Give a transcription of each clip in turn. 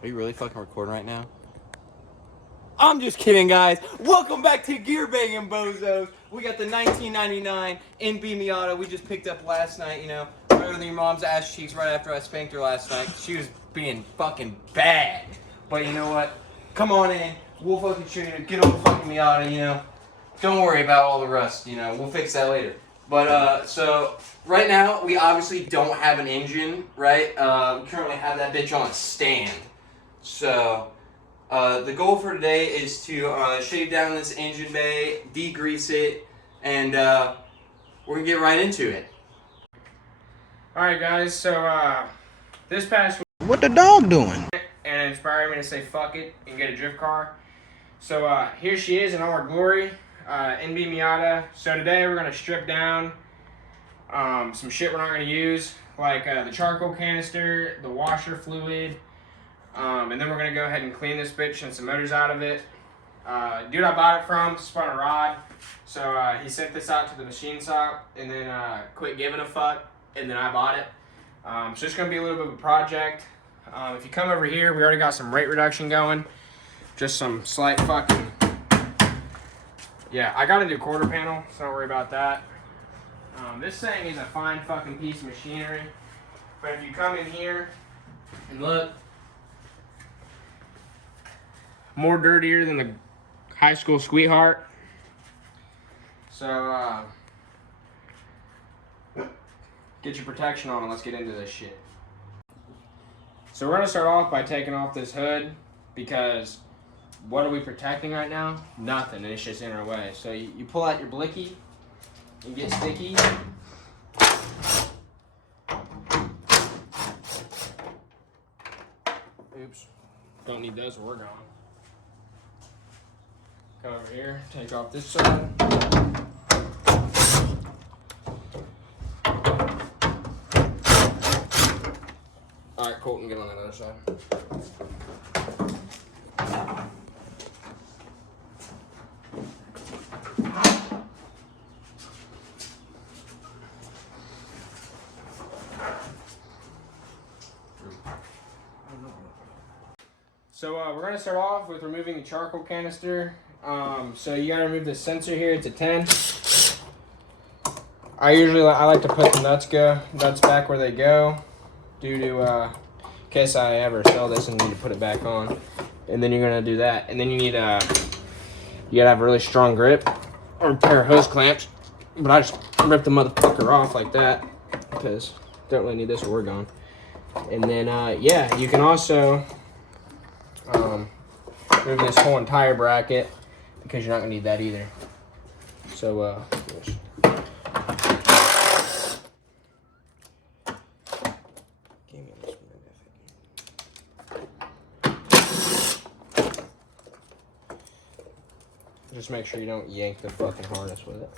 Are you really fucking recording right now? I'm just kidding, guys. Welcome back to Gear Banging Bozos. We got the 1999 NB Miata we just picked up last night, you know. Right under your mom's ass cheeks right after I spanked her last night. She was being fucking bad. But you know what? Come on in. We'll fucking show you to get on the fucking Miata, you know. Don't worry about all the rust, you know. We'll fix that later. But, so, right now, we obviously don't have an engine, right? We currently have that bitch on a stand. So, the goal for today is to shave down this engine bay, degrease it, and we're gonna get right into it. Alright guys, so this past week, What the dog doing? and it inspired me to say fuck it and get a drift car. So here she is in all her glory, NB Miata. So today we're gonna strip down some shit we're not gonna use, like the charcoal canister, the washer fluid, and then we're gonna go ahead and clean this bitch and some motors out of it. Dude I bought it from spun a rod, so he sent this out to the machine shop and then quit giving a fuck, and then I bought it. So it's gonna be a little bit of a project. If you come over here, we already got some rate reduction going, just some slight fucking, yeah, I got a new quarter panel, so don't worry about that. This thing is a fine fucking piece of machinery, but if you come in here and look, more dirtier than the high school sweetheart. So, get your protection on and let's get into this shit. So we're gonna start off by taking off this hood, because what are we protecting right now? Nothing, and it's just in our way. So you pull out your blicky and get sticky. Oops, don't need those, we're gone. Come over here, take off this side. Alright, Colton, get on that other side. So we're going to start off with removing the charcoal canister. So you got to remove the sensor here. It's a 10. I like to put the nuts back where they go, due to in case I ever sell this and need to put it back on. And then you're going to do that. And then you need you got to have a really strong grip or a pair of hose clamps. But I just rip the motherfucker off like that, because don't really need this or we're gone. And then yeah, you can also remove this whole entire bracket, because you're not gonna need that either. So just make sure you don't yank the fucking harness with it.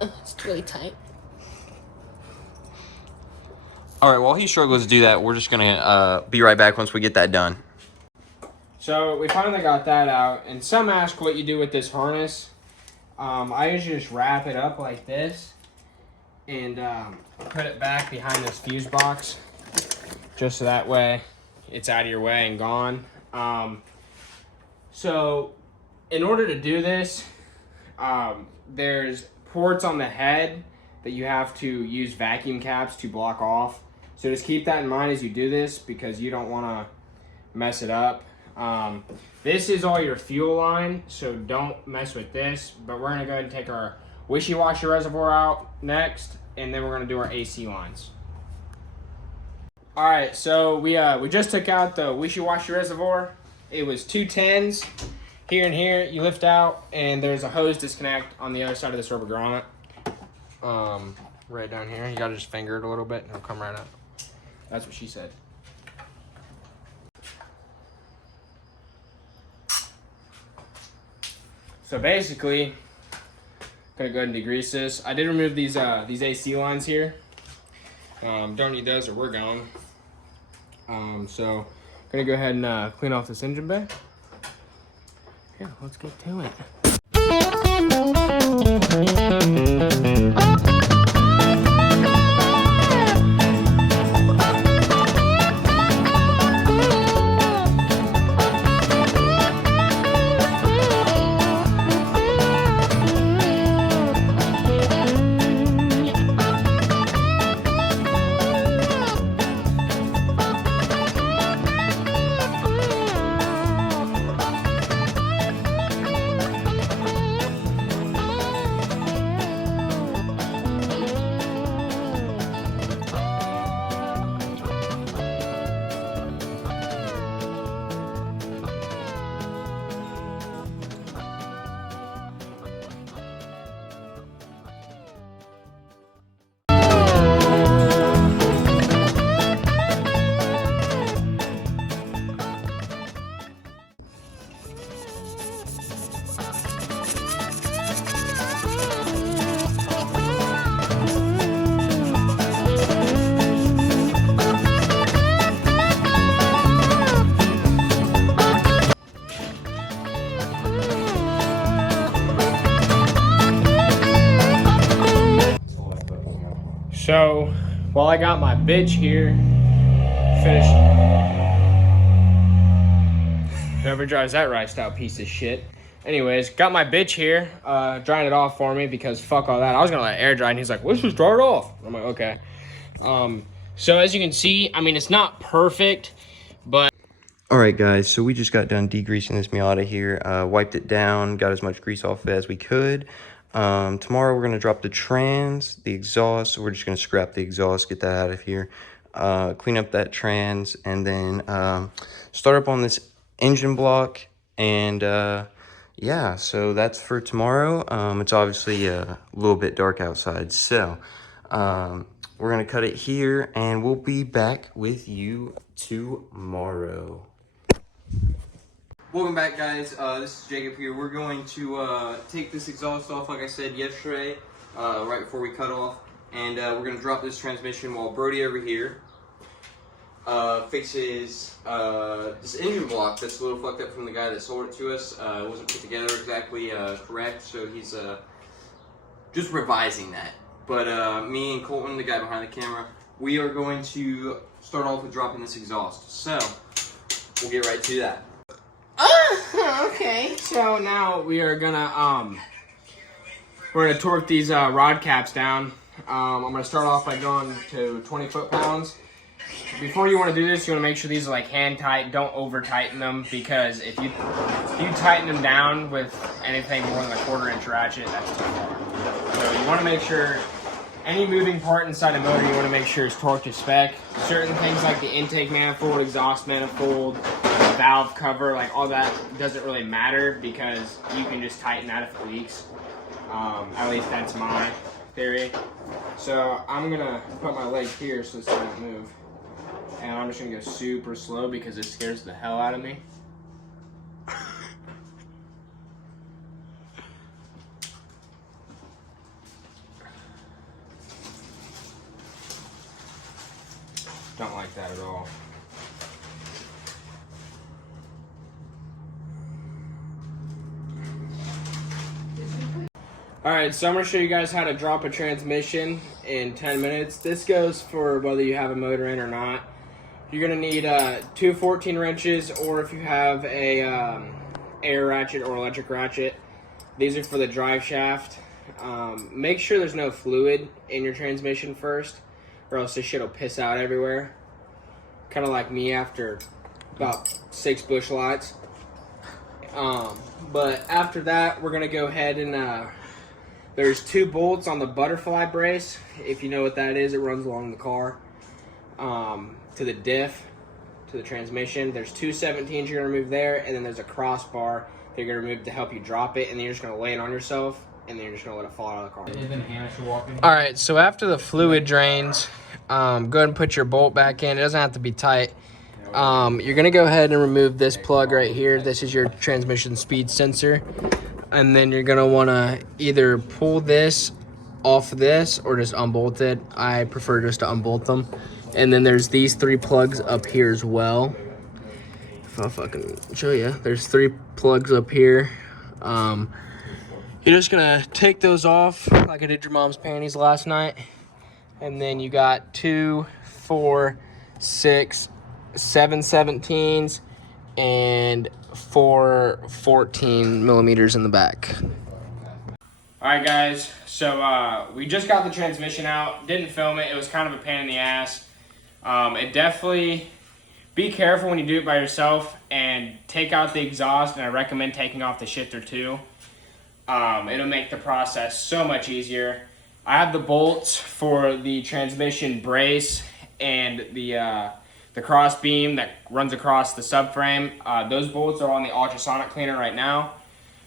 It's really tight. All right, while he struggles to do that, we're just gonna be right back once we get that done. So we finally got that out, and some ask what you do with this harness. I usually just wrap it up like this and put it back behind this fuse box, just so that way it's out of your way and gone. So in order to do this, there's ports on the head that you have to use vacuum caps to block off. So just keep that in mind as you do this, because you don't want to mess it up. This is all your fuel line, so don't mess with this. But we're going to go ahead and take our wishy-washy reservoir out next, and then we're going to do our AC lines. Alright, so we just took out the wishy-washy reservoir. It was 2 10s. Here and here, you lift out, and there's a hose disconnect on the other side of this rubber grommet. Right down here. You gotta just finger it a little bit and it'll come right up. That's what she said. So basically, gonna go ahead and degrease this. I did remove these AC lines here. Don't need those or we're going. So gonna go ahead and clean off this engine bay. Yeah, let's get to it. So, while I got my bitch here, finished. Whoever drives that ride-style piece of shit. Anyways, got my bitch here, drying it off for me because fuck all that. I was gonna let it air dry, and he's like, let's just dry it off. I'm like, okay. So as you can see, I mean, it's not perfect, but... Alright guys, so we just got done degreasing this Miata here, wiped it down, got as much grease off as we could. Tomorrow we're going to drop the trans, the exhaust, so we're just going to scrap the exhaust, get that out of here, clean up that trans, and then start up on this engine block, and yeah, so that's for tomorrow. It's obviously a little bit dark outside, so we're going to cut it here, and we'll be back with you tomorrow. Welcome back, guys. This is Jacob here. We're going to take this exhaust off, like I said yesterday, right before we cut off, and we're going to drop this transmission while Brody over here fixes this engine block that's a little fucked up from the guy that sold it to us. It wasn't put together exactly correct, so he's just revising that. But me and Colton, the guy behind the camera, we are going to start off with dropping this exhaust. So we'll get right to that. Okay, so now we are gonna we're gonna torque these rod caps down. I'm gonna start off by going to 20 foot-pounds. Before you want to do this, you want to make sure these are like hand tight. Don't over tighten them, because if you tighten them down with anything more than a 1/4 inch ratchet, that's too far. So you want to make sure any moving part inside a motor, you want to make sure is torqued to spec. Certain things like the intake manifold, exhaust manifold, valve cover, like all that doesn't really matter, because you can just tighten that if it leaks. At least that's my theory. So I'm gonna put my leg here so this doesn't move, and I'm just gonna go super slow because it scares the hell out of me. Don't like that at all. Alright, so I'm going to show you guys how to drop a transmission in 10 minutes. This goes for whether you have a motor in or not. You're going to need 2 14 wrenches, or if you have a air ratchet or electric ratchet. These are for the drive shaft. Make sure there's no fluid in your transmission first, or else this shit will piss out everywhere. Kind of like me after about 6 bush lights. But after that, we're going to go ahead and... there's 2 bolts on the butterfly brace. If you know what that is, it runs along the car to the diff, to the transmission. There's 2 17s you're going to remove there, and then there's a crossbar that you're going to remove to help you drop it, and then you're just going to lay it on yourself, and then you're just going to let it fall out of the car. Alright, so after the fluid drains, go ahead and put your bolt back in. It doesn't have to be tight. You're going to go ahead and remove this plug right here. This is your transmission speed sensor. And then you're gonna wanna either pull this off this or just unbolt it. I prefer just to unbolt them. And then there's these 3 plugs up here as well. If I fucking show you, there's 3 plugs up here. You're just gonna take those off like I did your mom's panties last night. And then you got 2, 4, 6, 7 17s, and 4 14 millimeters in the back. Alright guys, so we just got the transmission out. Didn't film it, it was kind of a pain in the ass. It definitely, be careful when you do it by yourself, and take out the exhaust, and I recommend taking off the shifter too. It'll make the process so much easier. I have the bolts for the transmission brace and the cross beam that runs across the subframe. Those bolts are on the ultrasonic cleaner right now.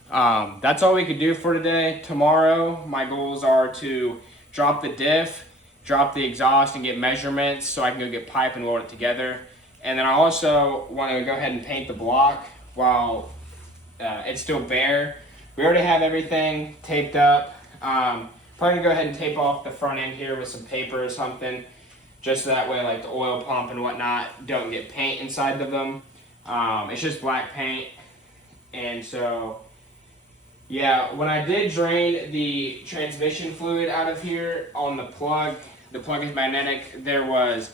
That's all we could do for today. Tomorrow, my goals are to drop the diff, drop the exhaust, and get measurements so I can go get pipe and load it together. And then I also want to go ahead and paint the block while it's still bare. We already have everything taped up. Probably gonna go ahead and tape off the front end here with some paper or something, just so that way like the oil pump and whatnot don't get paint inside of them. It's just black paint. And so, yeah, when I did drain the transmission fluid out of here on the plug the plug-in's magnetic. There was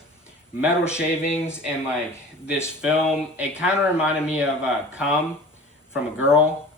metal shavings and like this film. It kind of reminded me of cum from a girl.